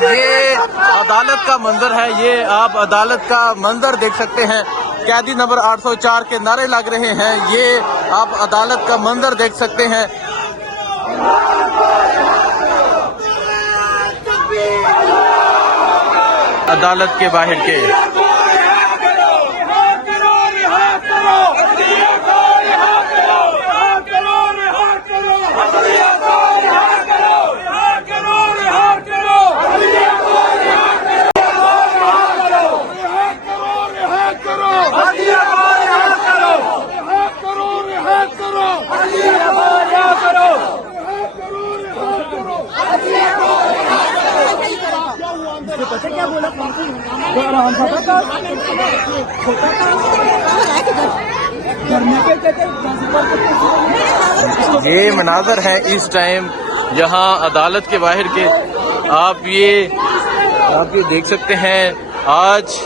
یہ عدالت کا منظر ہے، یہ آپ عدالت کا منظر دیکھ سکتے ہیں، قیدی نمبر 804 کے نعرے لگ رہے ہیں، یہ آپ عدالت کا منظر دیکھ سکتے ہیں۔ عدالت کے باہر کے یہ مناظر ہے اس ٹائم یہاں عدالت کے باہر کے، آپ یہ دیکھ سکتے ہیں۔ آج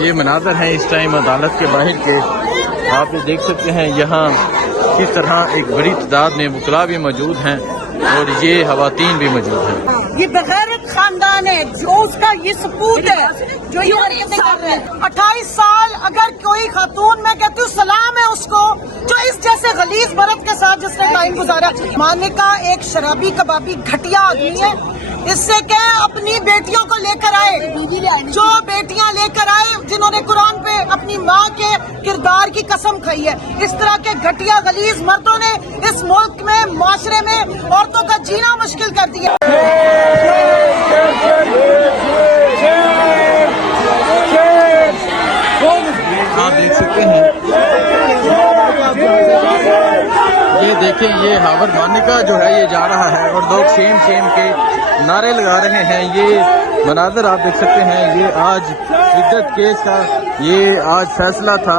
یہ مناظر ہیں اس ٹائم عدالت کے باہر کے، آپ یہ دیکھ سکتے ہیں یہاں کس طرح ایک بڑی تعداد میں وکلاء بھی موجود ہیں اور یہ خواتین بھی موجود ہیں۔ یہ بغیرت خاندان ہے جو اس کا یہ سپوت ہے جو یہ حرکتیں کر رہے ہیں۔ 28 سال اگر کوئی خاتون، میں کہتی ہوں سلام ہے اس کو جو اس جیسے غلیظ مرد کے ساتھ جس نے ٹائم گزارا۔ مانیکا ایک شرابی کبابی گھٹیا آدمی ہے، اس سے کہ اپنی بیٹیوں کو لے کر آئے، جو بیٹیاں لے کر آئے جنہوں نے قرآن پہ اپنی ماں کے کردار کی قسم کھائی ہے۔ اس طرح کے گھٹیا غلیظ مردوں نے اس ملک میں، معاشرے میں عورتوں کا جینا مشکل کر دیا۔ آپ دیکھ سکتے ہیں، یہ دیکھیں یہ ہاور مانیکا جو ہے یہ جا رہا ہے اور لوگ شیم شیم کے نعرے لگا رہے ہیں۔ یہ مناظر آپ دیکھ سکتے ہیں، یہ آج عدت کیس کا یہ آج فیصلہ تھا۔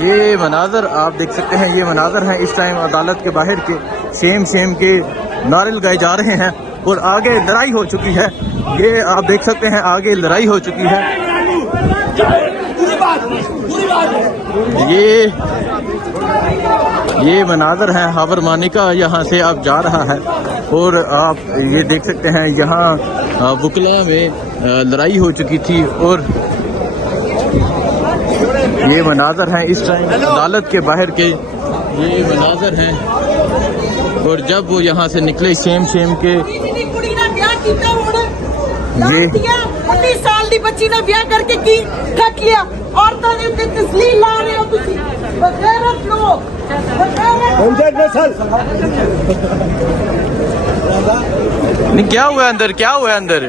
یہ مناظر آپ دیکھ سکتے ہیں، یہ مناظر ہیں اس ٹائم عدالت کے باہر کے، شیم شیم کے نعرے لگائے جا رہے ہیں اور آگے لڑائی ہو چکی ہے۔ یہ آپ دیکھ سکتے ہیں آگے لڑائی ہو چکی ہے۔ یہ مناظر ہیں، ہاور مانیکا یہاں سے اب جا رہا ہے اور آپ یہ دیکھ سکتے ہیں یہاں وکلاء میں لڑائی ہو چکی تھی اور یہ مناظر ہیں اس ٹائم عدالت کے باہر کے، یہ مناظر ہیں اور جب وہ یہاں سے نکلے شیم شیم کے، یہ 19 سال کی بچی نے بیاہ کر کے کی ٹھک لیا، عورتوں نے تسلیل لا رہے ہو تسی بغیرت لوگ، کیا ہوا اندر، کیا ہوا اندر؟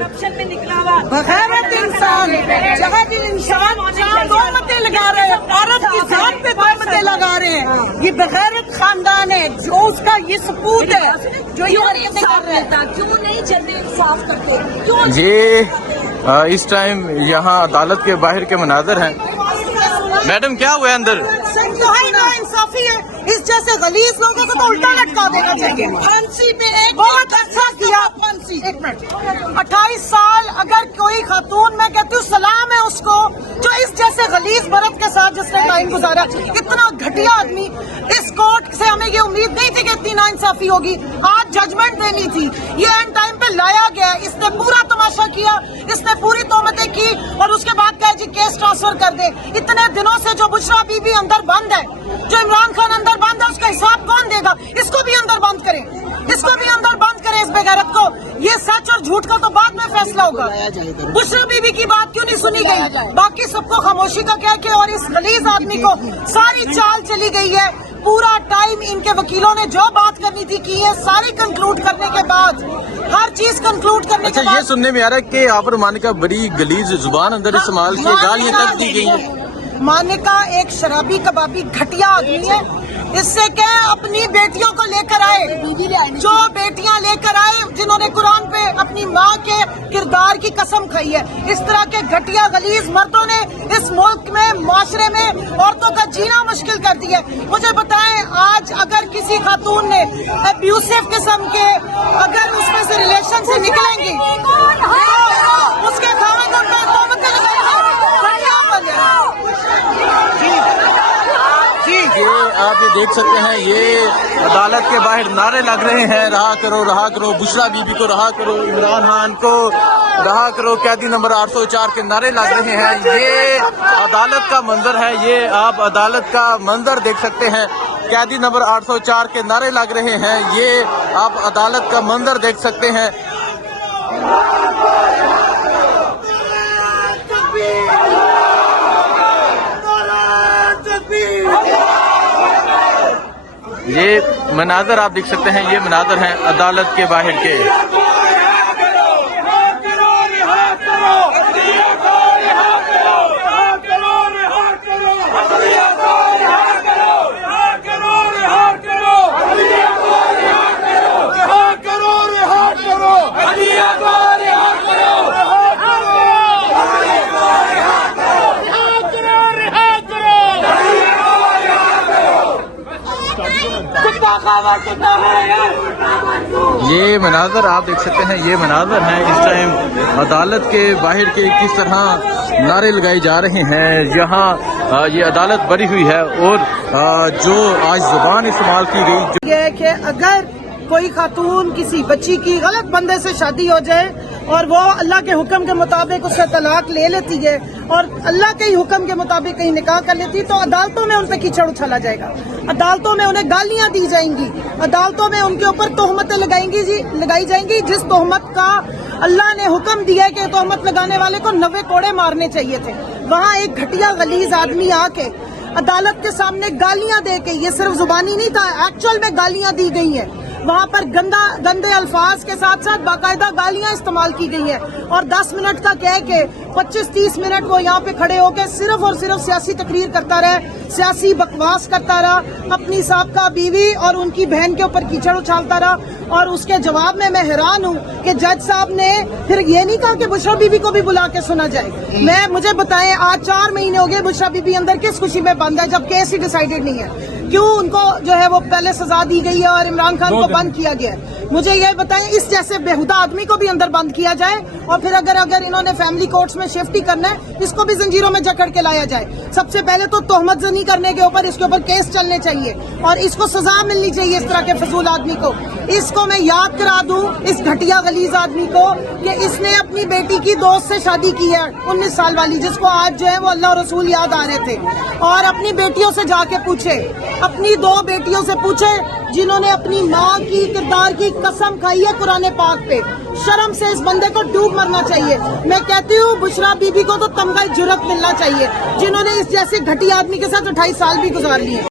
بغیرت انسان جہاں بھی انسان تہمتیں لگا رہے ہیں، عورت کی ذات پہ تہمتیں لگا رہے ہیں۔ یہ بغیرت خاندان ہے جو اس کا یہ سپوت ہے جو یہ حرکتیں کر رہے ہیں۔ کیوں نہیں چلتے انصاف کرتے؟ یہ اس ٹائم یہاں عدالت کے باہر کے مناظر ہیں۔ میڈم کیا ہوا اندر؟ انصافی ہے، اس جیسے غلیظ لوگوں کو تو الٹا لٹکا دینا چاہیے۔ پھانسی پہ ایک بہت اچھا کیا، پھانسی۔ 28 سال اگر کوئی خاتون، میں کہتی ہوں سلام ہے اس کو جو اس جیسے غلیظ مرد کے ساتھ جس نے ٹائم گزارا۔ اتنا گھٹیا آدمی، اس کورٹ سے ہمیں یہ امید نہیں تھی کہ اتنی ناانصافی ہوگی۔ آج ججمنٹ دینی تھی، یہ اینڈ ٹائم پہ لایا گیا، اس نے پورا تماشا کیا، اس نے پوری تہمتیں کی اور اس کے بعد کہا جی کیس ٹرانسفر کر دے۔ اتنے دنوں سے جو بشرا بی بی اندر بند ہے، جو عمران خان اندر بند ہے، اس کا حساب کون دے گا؟ اس کو بھی اندر بند کریں، اس झूठ का तो बाद में फैसला होगा। बुशरा बीबी की बात क्यों नहीं सुनी गई? बाकी सबको खामोशी का कह के और इस गलीज आदमी को सारी चाल चली गई है। पूरा टाइम इनके वकीलों ने जो बात करनी थी की है, सारी कंक्लूड करने के बाद, हर चीज कंक्लूड करने अच्छा, के बाद ये सुनने में आ रहा है कि आबर मानिका बड़ी गलीज जुबान अंदर इस्तेमाल की, गालियां तक दी गई हैं। मानिका एक शराबी कबाबी घटिया आदमी है। इससे क्या अपनी बेटियों को लेकर आए, जो बेटियां लेकर आए जिन्होंने कुरान पे अपनी माँ के किरदार की कसम खाई है। इस तरह के घटिया गलीज मर्दों ने इस मुल्क में, माशरे में औरतों का जीना मुश्किल कर दिया है। मुझे बताएं, आज अगर किसी खातून ने अब्यूसिव किस्म के अगर उसमें से रिलेशन से निकलेंगी तो उसके खाने को ये आप ये देख सकते हैं, ये अदालत के बाहर नारे लग रहे हैं, रहा करो, बुशरा बीबी को रहा करो, इमरान खान को रहा करो, कैदी नंबर 804 के नारे लग रहे हैं। ये अदालत का मंजर है, ये आप अदालत का मंजर देख सकते हैं, कैदी नंबर 804 के नारे लग रहे हैं, ये आप अदालत का मंजर देख सकते हैं। ये मनाजर आप देख सकते हैं, ये मनाजर हैं अदालत के बाहर के। ये मनाजर आप देख सकते हैं, ये मनाजर हैं इस टाइम अदालत के बाहर के, किस तरह नारे लगाए जा रहे हैं। यहाँ ये अदालत भरी हुई है और जो आज जुबान इस्तेमाल की गई ये कि अगर कोई खातून किसी बच्ची की गलत बंदे से शादी हो जाए और वो अल्लाह के हुक्म के मुताबिक उससे तलाक ले लेती है और अल्लाह के ही हुक्म के मुताबिक कहीं निकाह कर लेती, तो अदालतों में उन पर कीचड़ उछाला जाएगा, अदालतों में उन्हें गालियां दी जाएंगी, अदालतों में उनके ऊपर तोहमतें लगाई जाएंगी जिस तोहमत का अल्लाह ने हुक्म दिया है कि तोहमत लगाने वाले को 90 कोड़े मारने चाहिए थे। वहाँ एक घटिया गलीज आदमी आके अदालत के सामने गालियां दे के, ये सिर्फ जुबानी नहीं था, एक्चुअल में गालियां दी गई हैं। वहाँ पर गंदे अल्फाज के साथ साथ बाकायदा गालियां इस्तेमाल की गई हैं और 10 मिनट का कह के 25-30 मिनट वो यहाँ पे खड़े होके सिर्फ और सिर्फ सियासी तकरीर करता रहे, सियासी बकवास करता रहा, अपनी साहबका बीवी और उनकी बहन के ऊपर कीचड़ उछालता रहा। और उसके जवाब में मैं हैरान हूँ कि जज साहब ने फिर ये नहीं कहा कि बुशरा बीबी को भी बुला के सुना जाए। मुझे बताएं, आज 4 महीने हो गए बुशरा बीबी अंदर किस खुशी में बंद है जब केस ही डिसाइडेड नहीं है? क्यों उनको जो है वो पहले सजा दी गई है और इमरान खान को बंद किया गया है? मुझे ये बताएं, इस जैसे बेहुदा आदमी को भी अंदर बंद किया जाए और फिर अगर इन्होंने फैमिली कोर्ट्स में शिफ्ट ही करना है, इसको भी जंजीरों में जकड़ के लाया जाए। सबसे पहले तो तोहमत जनी करने के ऊपर इसके ऊपर केस चलने चाहिए और इसको सजा मिलनी चाहिए इस तरह के फजूल आदमी को। इसको मैं याद करा दूं, इस घटिया गलीज आदमी को, कि इसने अपनी बेटी की दोस्त से शादी की है 19 साल वाली, जिसको आज जो है वो अल्लाह और रसूल याद आ रहे थे। और अपनी बेटियों से जाके पूछे, अपनी 2 बेटियों से पूछे जिन्होंने अपनी माँ की किरदार की कसम खाई है कुरान पाक पे। शर्म से इस बंदे को डूब मरना चाहिए। मैं कहती हूँ बुशरा बीबी को तो तमगा जुर्रत मिलना चाहिए जिन्होंने इस जैसे घटिया आदमी के साथ 28 साल भी गुजार लिए।